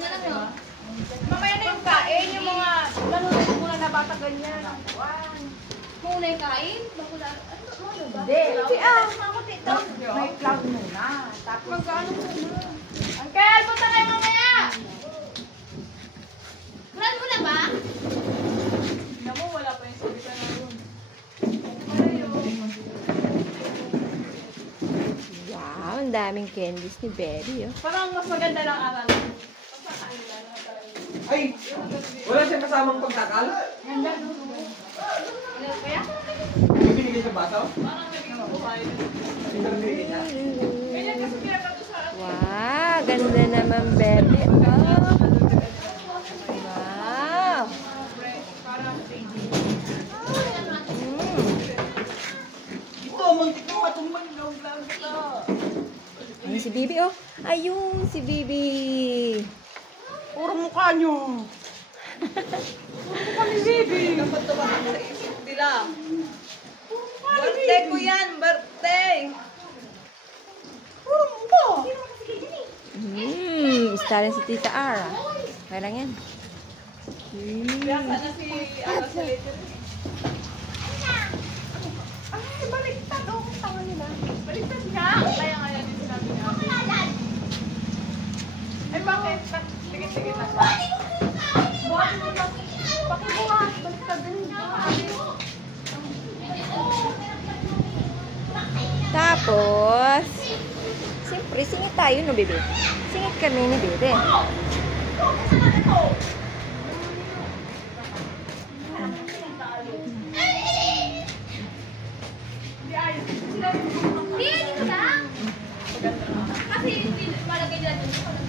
na lang yun. Mamaya na yung kain, yung mga nanonood muna na bata ganyan. Muna yung kain? Bago na, ano ba? Hindi. Dito. May cloud muna. Tapos, Magkano muna? Uncle, punta kayo mamaya! Kuran mo na ba? Tignan mo, wala pa yung sabitan na yun. Wow, ang daming candies ni Berry, oh. Parang mas maganda lang aral. Ay! Wala siyang kasamang pagtakal? Ganda. Kaya? May binigay sa bata? Parang naging buhay. Sino binigay niya? Ganyan kasi kaya ka doon sa... Wow, ganda naman, Berry. Oh. Wow. Parang Ito, muntik na matumban. Gawag-gawag ito. Ayun si Bibi, oh. Ayun si Bibi. Puro mukha niyo. puro mukha ni Bibi. Dapat tumakas sa isip nila. Birthday ko yan, birthday. Puro mukha. Istalin si Tita Ara. Kaya lang yan. Kaya sana si Ara sa later. Ay, baliktad. Oh, kung tanga nila. Baliktad nga. Kaya nga yan yung sinabi niya. Eh, bakit? Tigit-tigit na siya. Pakibuhat. Baliktad din. Tapos, siyempre, singit tayo, no, Bibi? Singit kami ni Bibi. Hindi, dito lang. Kasi hindi malagay nila dito.